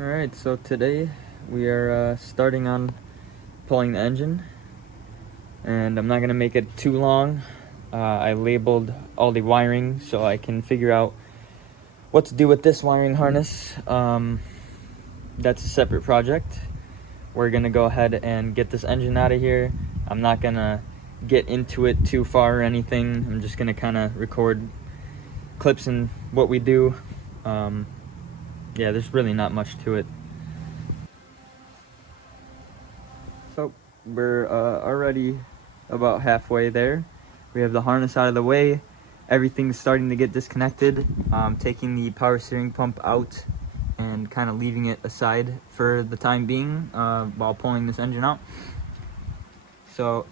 Alright, so today we are starting on pulling the engine, and I'm not going to make it too long. I labeled all the wiring so I can figure out what to do with this wiring harness. That's a separate project. We're going to go ahead and get this engine out of here. I'm not going to get into it too far or anything. I'm just going to kind of record clips and what we do. Yeah, there's really not much to it. So we're already about halfway there. We have the harness out of the way. Everything's starting to get disconnected. Taking the power steering pump out and kind of leaving it aside for the time being while pulling this engine out. So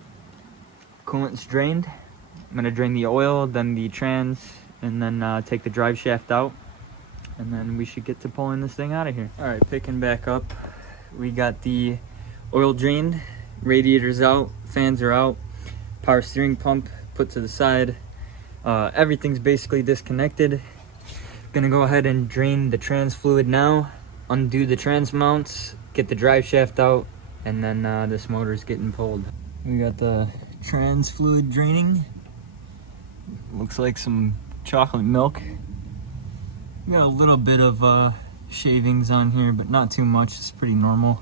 coolant's drained. I'm gonna drain the oil, then the trans, and then take the drive shaft out. And then we should get to pulling this thing out of here. All right, picking back up. We got the oil drained, radiators out, fans are out, power steering pump put to the side. Everything's basically disconnected. Gonna go ahead and drain the trans fluid now, undo the trans mounts, get the drive shaft out, and then this motor's getting pulled. We got the trans fluid draining. Looks like some chocolate milk. We got a little bit of shavings on here, but not too much. It's pretty normal.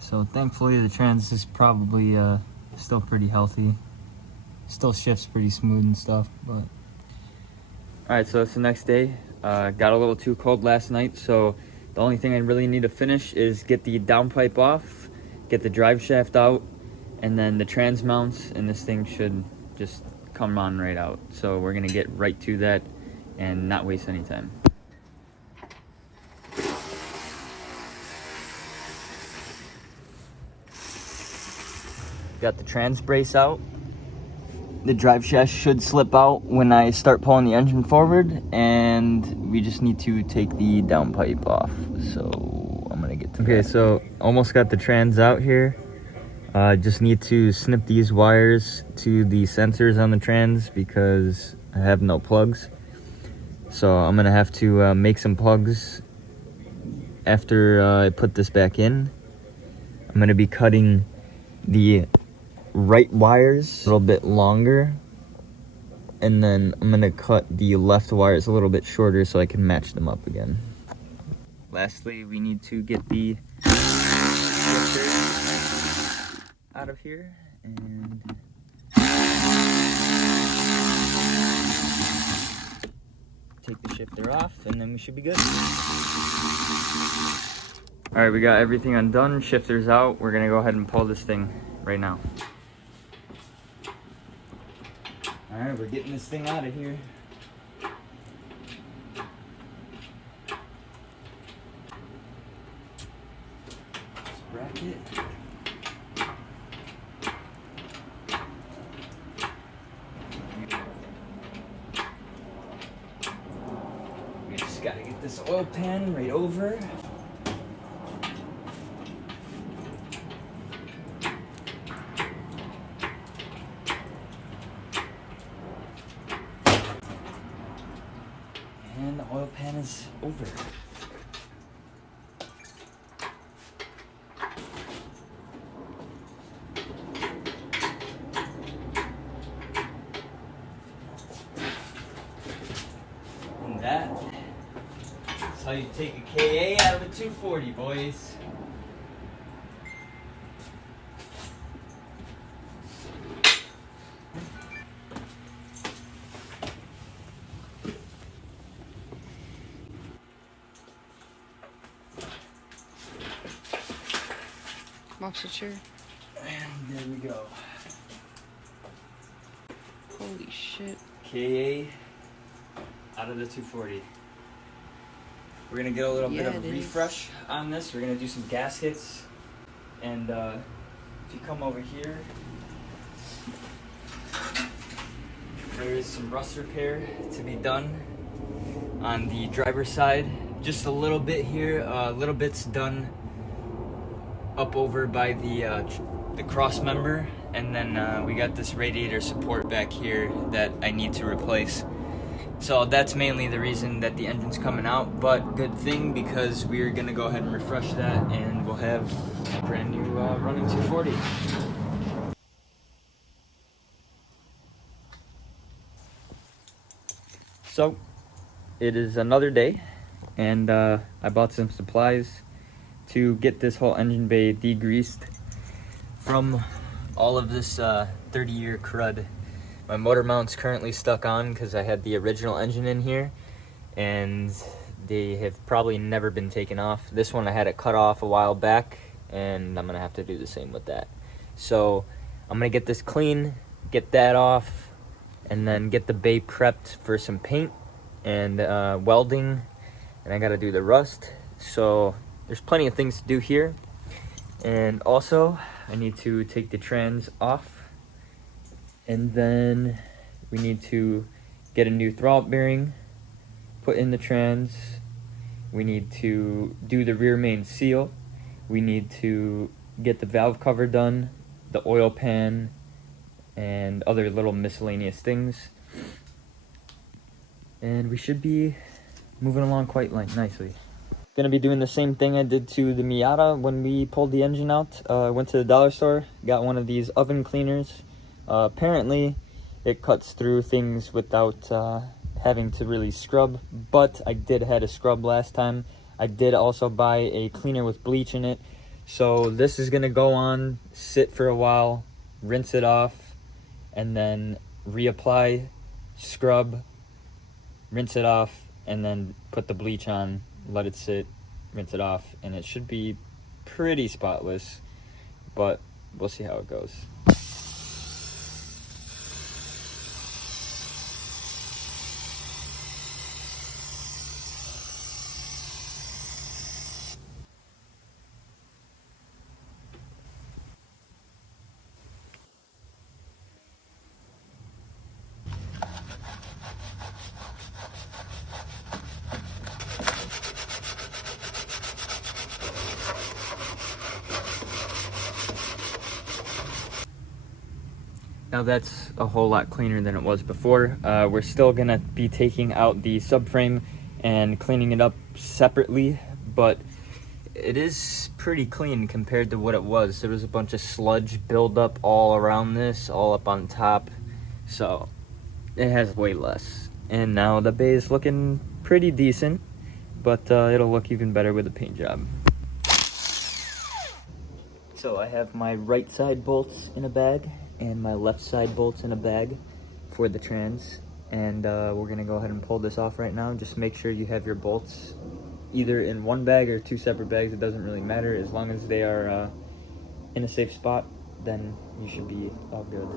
So thankfully the trans is probably still pretty healthy. Still shifts pretty smooth and stuff. But all right, so it's the next day. Got a little too cold last night, so the only thing I really need to finish is get the downpipe off, get the drive shaft out, and then the trans mounts, and this thing should just come on right out. So we're gonna get right to that and not waste any time. Got the trans brace out. The drive shaft should slip out when I start pulling the engine forward, and we just need to take the downpipe off. So I'm gonna get to that. So almost got the trans out here. Just need to snip these wires to the sensors on the trans because I have no plugs. So I'm gonna have to make some plugs after I put this back in. I'm gonna be cutting the right wires a little bit longer, and then I'm gonna cut the left wires a little bit shorter so I can match them up again. Lastly, we need to get the shifter out of here, and take the shifter off, and then we should be good. All right, we got everything undone. Shifter's out. We're gonna go ahead and pull this thing right now. All right, we're getting this thing out of here. This bracket. We just gotta get this oil pan right over. And the oil pan is over. And that's how you take a KA out of a 240, boys. Box of chair. And there we go. Holy shit. KA out of the 240. We're gonna get a little bit of a refresh on this. We're gonna do some gaskets. And if you come over here, there is some rust repair to be done on the driver's side. Just a little bit here, a little bit's done up over by the cross member, and then we got this radiator support back here that I need to replace. So that's mainly the reason that the engine's coming out, but good thing because we're gonna go ahead and refresh that and we'll have a brand new running 240. So it is another day and I bought some supplies to get this whole engine bay degreased from all of this 30-year crud. My motor mount's currently stuck on because I had the original engine in here and they have probably never been taken off. This one I had it cut off a while back and I'm gonna have to do the same with that. So I'm gonna get this clean, get that off, and then get the bay prepped for some paint and welding, and I gotta do the rust. So there's plenty of things to do here. And also I need to take the trans off, and then we need to get a new throwout bearing put in the trans. We need to do the rear main seal. We need to get the valve cover done, the oil pan, and other little miscellaneous things. And we should be moving along quite nicely. Gonna be doing the same thing I did to the Miata when we pulled the engine out. I went to the dollar store, got one of these oven cleaners. Apparently it cuts through things without having to really scrub, but I did had a scrub last time. I did also buy a cleaner with bleach in it. So this is gonna go on, sit for a while, rinse it off, and then reapply, scrub, rinse it off, and then put the bleach on, let it sit, rinse it off, and it should be pretty spotless, but we'll see how it goes. Now that's a whole lot cleaner than it was before. We're still gonna be taking out the subframe and cleaning it up separately, but it is pretty clean compared to what it was. There was a bunch of sludge buildup all around this, all up on top, so it has way less. And now the bay is looking pretty decent, but it'll look even better with a paint job. So I have my right side bolts in a bag and my left side bolts in a bag for the trans, and we're gonna go ahead and pull this off right now. Just make sure you have your bolts either in one bag or two separate bags. It doesn't really matter, as long as they are in a safe spot, then you should be all good.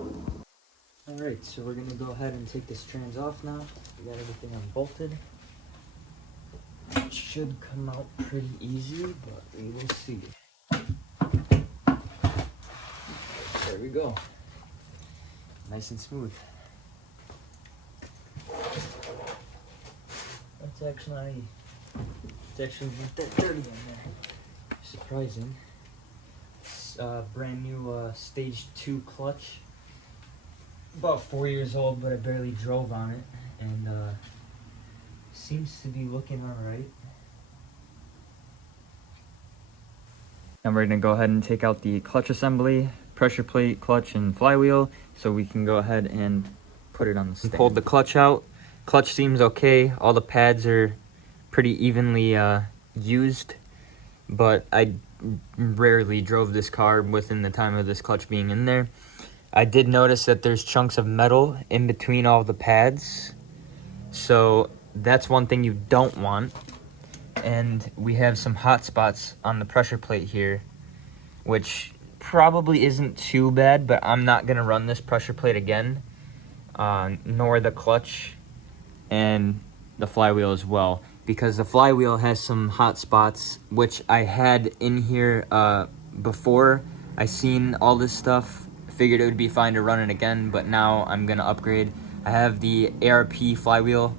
All right, so we're gonna go ahead and take this trans off now. We got everything unbolted. It should come out pretty easy, but we will see. There we go. Nice and smooth. It's actually not that dirty in there. Surprising. It's brand new stage 2 clutch. About 4 years old, but I barely drove on it, and seems to be looking alright. Now we're gonna go ahead and take out the clutch assembly, pressure plate, clutch, and flywheel, so we can go ahead and put it on the stand. Pulled the clutch out. Clutch seems okay. All the pads are pretty evenly used, but I rarely drove this car within the time of this clutch being in there. I did notice that there's chunks of metal in between all the pads, so that's one thing you don't want. And we have some hot spots on the pressure plate here, which probably isn't too bad, but I'm not gonna run this pressure plate again, nor the clutch and the flywheel as well, because the flywheel has some hot spots, which I had in here before I seen all this stuff. Figured it would be fine to run it again, but now I'm gonna upgrade. I have the ARP flywheel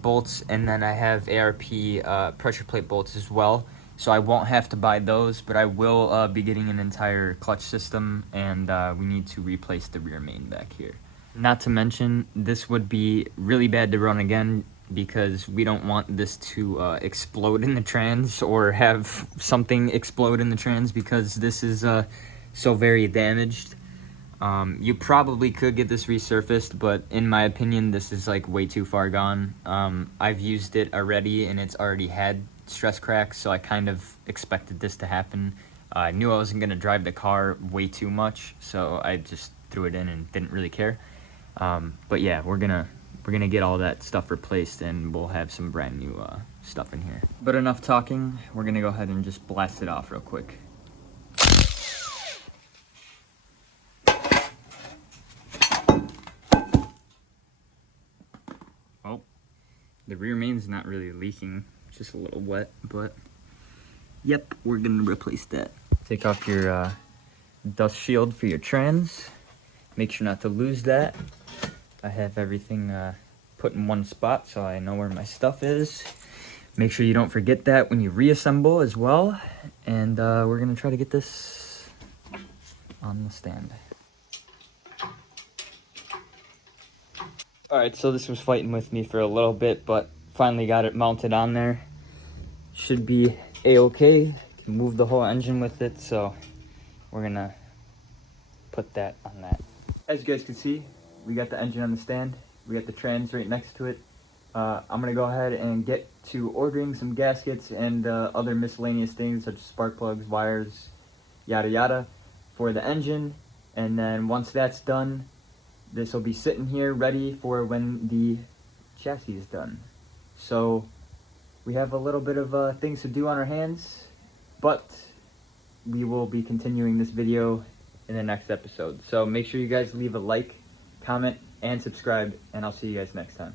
bolts, and then I have ARP pressure plate bolts as well, so I won't have to buy those, but I will be getting an entire clutch system, and we need to replace the rear main back here. Not to mention, this would be really bad to run again because we don't want this to explode in the trans or have something explode in the trans because this is so very damaged. You probably could get this resurfaced, but in my opinion, this is like way too far gone. I've used it already and it's already had stress cracks, so I kind of expected this to happen. I knew I wasn't gonna drive the car way too much, so I just threw it in and didn't really care. But yeah, we're gonna get all that stuff replaced and we'll have some brand new stuff in here. But enough talking, we're gonna go ahead and just blast it off real quick. Oh, the rear main's not really leaking, it's just a little wet, but yep, we're gonna replace that. Take off your dust shield for your trans. Make sure not to lose that. I have everything put in one spot so I know where my stuff is. Make sure you don't forget that when you reassemble as well. And we're gonna try to get this on the stand. Alright, so this was fighting with me for a little bit, but finally got it mounted on there. Should be a-okay. Can move the whole engine with it, so we're gonna put that on that. As you guys can see, we got the engine on the stand. We got the trans right next to it. I'm gonna go ahead and get to ordering some gaskets and other miscellaneous things such as spark plugs, wires, yada yada for the engine. And then once that's done, this will be sitting here ready for when the chassis is done. So we have a little bit of things to do on our hands, but we will be continuing this video in the next episode. So make sure you guys leave a like, comment, and subscribe, and I'll see you guys next time.